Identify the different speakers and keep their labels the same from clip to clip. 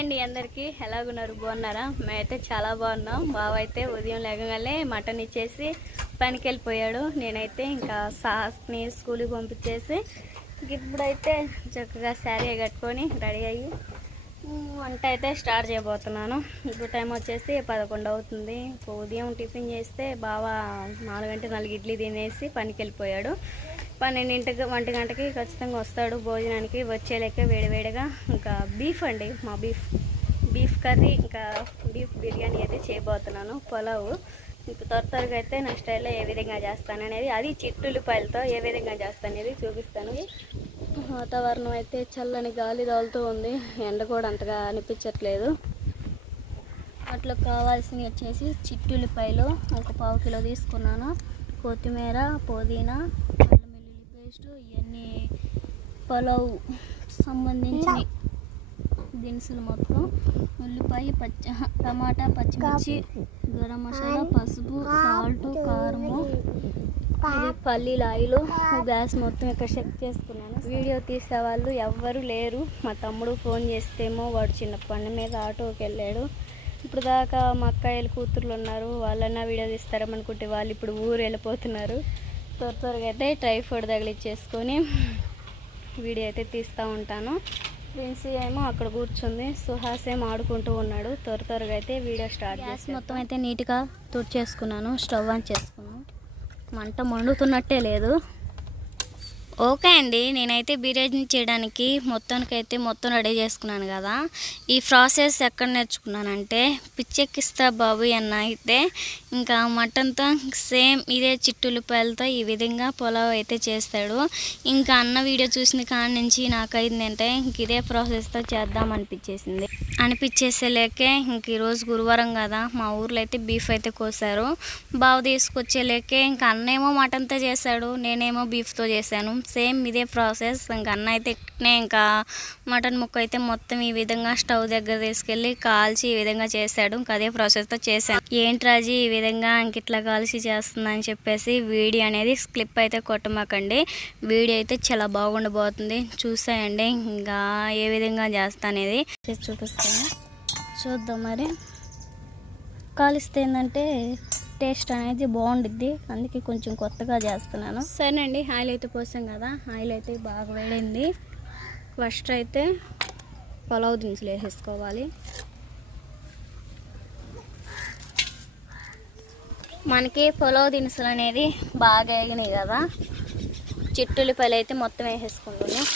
Speaker 1: అండి అందరికీ. ఎలాగున్నారు? బాగున్నారా? మేమైతే చాలా బాగున్నాం. బావ అయితే ఉదయం లేకగానే మటన్ ఇచ్చేసి పనికి వెళ్ళిపోయాడు నేనైతే ఇంకా సాస్ని స్కూల్కి పంపించేసి ఇప్పుడైతే చక్కగా శారీ కట్టుకొని రెడీ అయ్యి వంట అయితే స్టార్ట్ చేయబోతున్నాను. ఇప్పుడు టైం వచ్చేసి పదకొండు అవుతుంది. ఉదయం టిఫిన్ చేస్తే బావ నాలుగంటే నాలుగు ఇడ్లీ తినేసి పనికి వెళ్ళిపోయాడు పన్నెండింటికి ఒంటి గంటకి ఖచ్చితంగా వస్తాడు భోజనానికి. వచ్చేలేక వేడివేడిగా ఇంకా బీఫ్ అండి మా బీఫ్. బీఫ్ కర్రీ ఇంకా బీఫ్ బిర్యానీ అయితే చేయబోతున్నాను పులావు. ఇంకా త్వర త్వరగా అయితే నా స్టైల్లో ఏ విధంగా చేస్తాను అనేది అది చిట్టుల్లిపాయలతో ఏ విధంగా చేస్తాను అనేది చూపిస్తాను. వాతావరణం అయితే చల్లని గాలి తోలుతూ ఉంది ఎండ కూడా అంతగా అనిపించట్లేదు. అట్లా కావాల్సినవి వచ్చేసి చిట్టుల్లిపాయలు ఒక పావు కిలో తీసుకున్నాను. కొత్తిమీర పుదీనా పేస్ట్ ఇవన్నీ పలావ్ సంబంధించినవి. దినుసులు మొత్తం. ఉల్లిపాయ పచ్చ టమాటా పచ్చిమిర్చి గరం మసాలా పసుపు సాల్ట్ కారము ఇది పల్లీల ఆయిల్ గ్యాస్ మొత్తం ఇక్కడ చెక్ చేసుకున్నాను వీడియో తీసే వాళ్ళు ఎవ్వరు లేరు. మా తమ్ముడు ఫోన్ చేస్తేమో వాడు చిన్న పని మీద ఆటోకి వెళ్ళాడు. ఇప్పుడు దాకా మా అక్కాయిలు కూతుర్లు ఉన్నారు. వాళ్ళన్నా వీడియో తీస్తారనుకుంటే వాళ్ళు ఇప్పుడు ఊరు వెళ్ళిపోతున్నారు. త్వర త్వరగా అయితే ట్రైఫోడ్ తగిలిచ్చేసుకొని వీడియో అయితే తీస్తూ ఉంటాను. ప్రిన్సీ ఏమో అక్కడ కూర్చుంది. సుహాస్ ఏమో ఆడుకుంటూ ఉన్నాడు. త్వర త్వరగా అయితే వీడియో స్టార్ట్ గ్యాస్ మొత్తం అయితే నీట్గా తుడిచేసుకున్నాను. స్టవ్ ఆన్ చేసుకున్నాను. మంట మండుతున్నట్టే లేదు. ఓకే అండి. నేనైతే బిర్యానీ చేయడానికి మొత్తానికైతే మొత్తం రెడీ చేసుకున్నాను కదా. ఈ ప్రాసెస్ ఎక్కడ నేర్చుకున్నానంటే పిచ్చెక్కిస్తా బాబు అన్న అయితే ఇంకా మటన్తో సేమ్ ఇదే చిట్టుల్లిపాయలతో ఈ విధంగా పులావ్ అయితే చేస్తాడు. ఇంకా అన్న వీడియో చూసిన కాడి నుంచి నాకైందంటే ఇంక ఇదే ప్రాసెస్తో చేద్దాం అనిపించేసింది. అనిపించేసేలేకే ఇంక ఈరోజు గురువారం కదా మా ఊర్లో అయితే బీఫ్ అయితే కోసారు. బావ తీసుకొచ్చేలేకే ఇంకా అన్నేమో మటన్తో చేశాడు నేనేమో బీఫ్తో చేశాను. సేమ్ ఇదే ప్రాసెస్. ఇంకా అన్న అయితే ఇట్నే ఇంకా మటన్ ముక్క అయితే మొత్తం ఈ విధంగా స్టవ్ దగ్గర తీసుకెళ్ళి కాల్చి ఈ విధంగా చేశాడు. ఇంకా అదే ప్రాసెస్తో చేశాను. ఏంటి రాజు ఈ విధంగా ఇంక ఇట్లా కాల్చి చేస్తుందని చెప్పేసి వీడియో అనేది క్లిప్ అయితే కొట్టమాకండి. వీడియో అయితే చాలా బాగుండబోతుంది చూసాయండి ఇంకా ఏ విధంగా చేస్తా అనేది. చూపిస్తాను. చూద్దాం మరి. కాలిస్తే ఏంటంటే టేస్ట్ అనేది బాగుండిద్ది. అందుకే కొంచెం కొత్తగా చేస్తున్నాను. సరేనండి ఆయిల్ అయితే పోసాం కదా. ఆయిల్ అయితే బాగా వేడింది. ఫస్ట్ అయితే పలావ్ దినుసులు వేసేసుకోవాలి. మనకి పొలవ్ దినుసులు అనేది బాగా వేగినాయి కదా. చిట్టుల్లిపాయలు అయితే మొత్తం వేసేసుకుంటున్నాం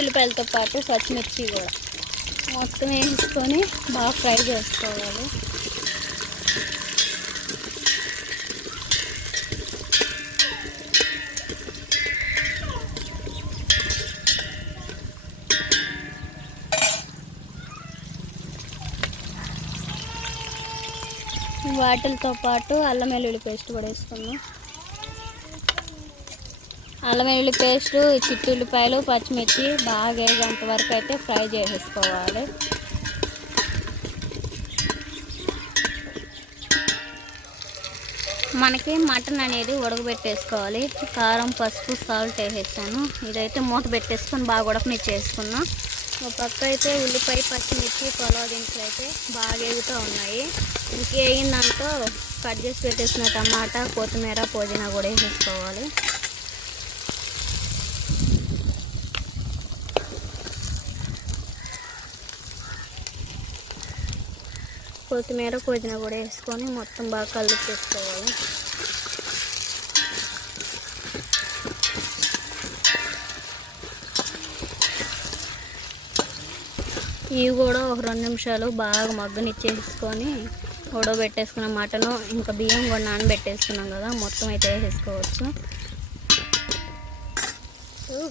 Speaker 1: ఉల్లిపాయలతో పాటు పచ్చిమిర్చి కూడా. మొత్తం వేసుకొని బాగా ఫ్రై చేసుకోవాలి. వాటితో పాటు అల్లం వెల్లుల్లి పేస్ట్ కూడా వేసుకున్నాం అల్లం వెల్లుల్లి పేస్ట్ చిట్టుల్లిపాయలు పచ్చిమిర్చి బాగా వేగేంత వరకు అయితే ఫ్రై చేసేసుకోవాలి. మనకి మటన్ అనేది ఉడకబెట్టేసుకోవాలి. కారం పసుపు సాల్ట్ వేసేసాను. ఇదైతే మూత పెట్టేసుకొని బాగా ఉడకనిచ్చేసుకున్నాం ఒక పక్క అయితే ఉల్లిపాయ పచ్చిమిర్చి పొలవ దినుసులు అయితే బాగా వేగుతూ ఉన్నాయి. ఇంకేగిన కట్ చేసి పెట్టేసిన టమాటా కొత్తిమీర పుదీనా కూడా వేసేసుకోవాలి. కొత్తిమీర పుదీనా కూడా వేసుకొని మొత్తం బాగా కలిపి చేసుకోవాలి ఇవి కూడా ఒక రెండు నిమిషాలు బాగా మగ్గనిచ్చేసుకొని ఉడబెట్టేసుకున్న మటను ఇంకా బియ్యం కూడా నానబెట్టేసుకున్నాం కదా మొత్తం అయితే వేసేసుకోవచ్చు.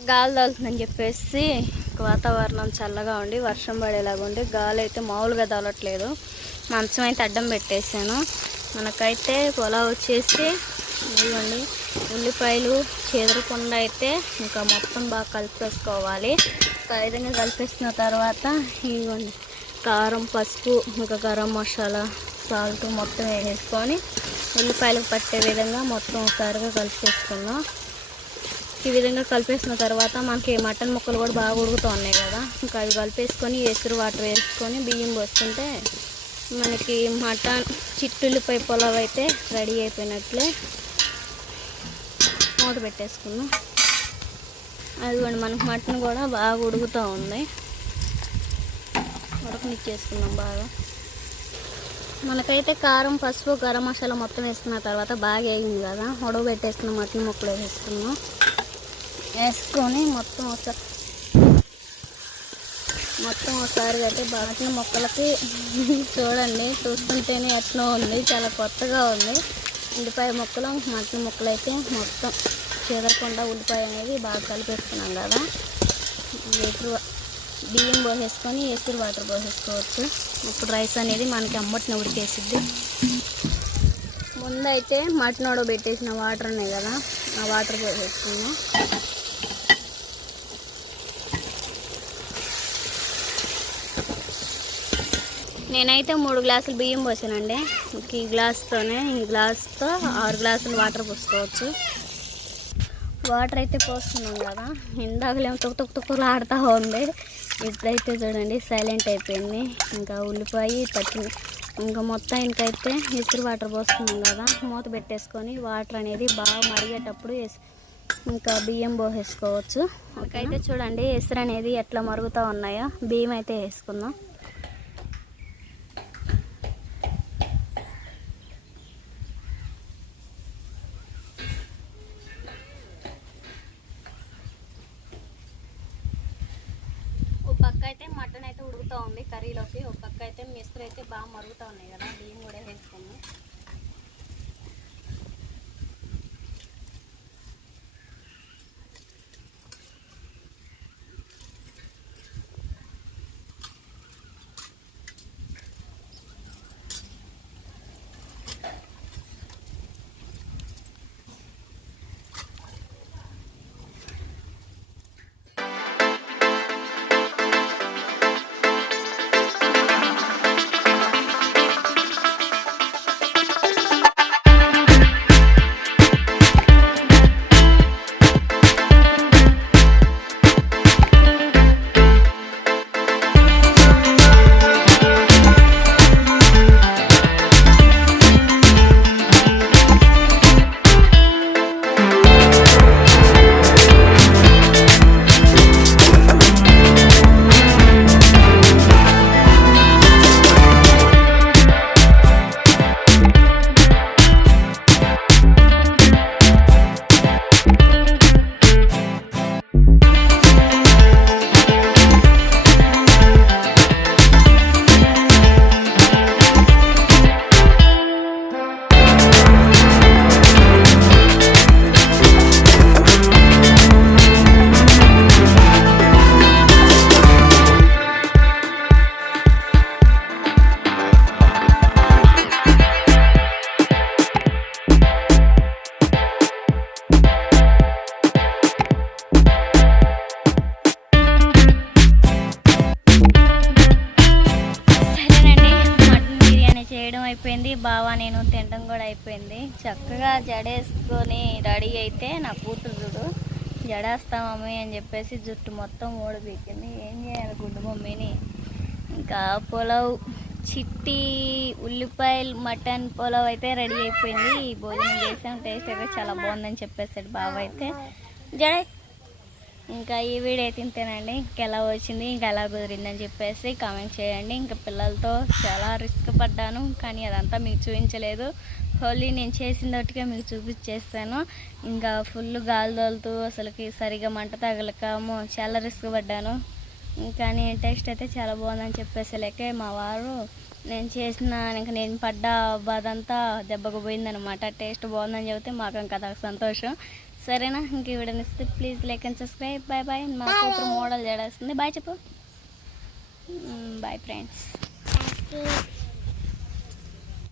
Speaker 1: గాలి తగులుతుందని చెప్పేసి వాతావరణం చల్లగా ఉండి వర్షం పడేలాగా ఉండి గాలి అయితే మామూలుగా తగలట్లేదు. మంచం అయితే అడ్డం పెట్టేశాను. మనకైతే పొలావ్ వచ్చేసి ఇవ్వండి ఉల్లిపాయలు చెదరకుండా అయితే ఇంకా మొత్తం బాగా కలిపేసుకోవాలి. ఆ విధంగా కలిపేసిన తర్వాత ఇవ్వండి కారం పసుపు ఇంకా గరం మసాలా సాల్ట్ మొత్తం వేసేసుకొని ఉల్లిపాయలకు పట్టే విధంగా మొత్తం ఒకసారిగా కలిపేసుకుందాం. ఈ విధంగా కలిపేసిన తర్వాత మనకి మటన్ ముక్కలు కూడా బాగా ఉడుకుతూ ఉన్నాయి కదా. ఇంకా అవి కలిపేసుకొని ఎసురు వాటర్ వేసుకొని బియ్యం పోసుకుంటే మనకి మటన్ చిట్టుల్లిపాయ పొలావ్ అయితే రెడీ అయిపోయినట్లే. మూత పెట్టేసుకున్నాం అదిగోండి మనకి మటన్ కూడా బాగా ఉడుకుతూ ఉంది. ఉడకనిచ్చేసుకున్నాం బాగా. మనకైతే కారం పసుపు గరం మసాలా మొత్తం వేసుకున్న తర్వాత బాగా వేగింది కదా. ఉడకబెట్టేసుకున్న మటన్ ముక్కలు వేసుకున్నాం వేసుకొని మొత్తం ఒకసారి మొత్తం ఒకసారి అయితే బాగా మొక్కలకి చూడండి చూస్తుంటేనే ఎట్లా ఉంది చాలా కొత్తగా ఉంది. ఉల్లిపాయ మొక్కలు మటన్ మొక్కలు అయితే మొత్తం చేరకుండా ఉల్లిపాయ అనేది బాగా కలిపేసుకున్నాం కదా. ఎసురు బియ్యం పోసేసుకొని ఎసురు వాటర్ పోసేసుకోవచ్చు. ఇప్పుడు రైస్ అనేది మనకి అమ్మటిని ఉడికేసిద్ది. ముందైతే మటన్ పెట్టేసిన వాటర్ ఉన్నాయి కదా ఆ వాటర్ పోసేసుకున్నాం. నేనైతే మూడు గ్లాసులు బియ్యం పోసానండి. ఈ గ్లాస్తోనే ఈ గ్లాస్తో ఆరు గ్లాసులు వాటర్ పోసుకోవచ్చు. వాటర్ అయితే పోస్తున్నాం కదా. ఇందాకలేమో తుక్కు తుక్కు తుక్కులు ఆడుతూ ఉంది. ఇప్పుడైతే చూడండి సైలెంట్ అయిపోయింది. ఇంకా ఉల్లిపాయ పచ్చి ఇంకా మొత్తం ఇంకైతే ఇసురు వాటర్ పోస్తున్నాం కదా. మూత పెట్టేసుకొని వాటర్ అనేది బాగా మరిగేటప్పుడు వేసి ఇంకా బియ్యం పోసేసుకోవచ్చు. అయితే చూడండి ఇసురు అనేది ఎట్లా మరుగుతూ ఉన్నాయో. బియ్యం అయితే వేసుకుందాం. బాగా మరుగుతూ ఉన్నాయి కదా బియ్యం కూడా వేసుకున్నాం. అయిపోయింది. చక్కగా జడేసుకొని రెడీ అయితే నా కూతురు చూడు. జడేస్తా మమ్మీ అని చెప్పేసి జుట్టు మొత్తం ఓడిపోయింది ఏం చేయాలి గుడ్డు మమ్మీని? ఇంకా పొలవ్ చిట్టి ఉల్లిపాయలు మటన్ పొలవ్ అయితే రెడీ అయిపోయింది. ఈ భోజనం చేసాం. టేస్ట్ అయితే చాలా బాగుందని చెప్పేసాడు బాబు అయితే. జడే ఇంకా ఈ వీడియో అయితే ఇంతేనండి ఇంకెలా వచ్చింది? ఇంకా ఎలా కుదిరిందని చెప్పేసి కామెంట్ చేయండి. ఇంకా పిల్లలతో చాలా రిస్క్ పడ్డాను కానీ అదంతా మీకు చూపించలేదు. హోలీ నేను చేసిందట్టుగా మీకు చూపించేస్తాను. ఇంకా ఫుల్ గాలి తోలుతూ అసలుకి సరిగా మంట తగలకము చాలా రిస్క్ పడ్డాను. కానీ టేస్ట్ అయితే చాలా బాగుందని చెప్పేసి లేకే మా వారు నేను చేసిన ఇంకా నేను పడ్డ బాధ అంతా దెబ్బకు పోయిందనమాట టేస్ట్ బాగుందని చెబితే మాకు ఇంకా అదొక సంతోషం. సరేనా? ఇంక ఇస్తే please like and subscribe. Bye bye మా కూతురు మోడల్ చేడేస్తుంది బాయ్ చెప్పు. Bye friends.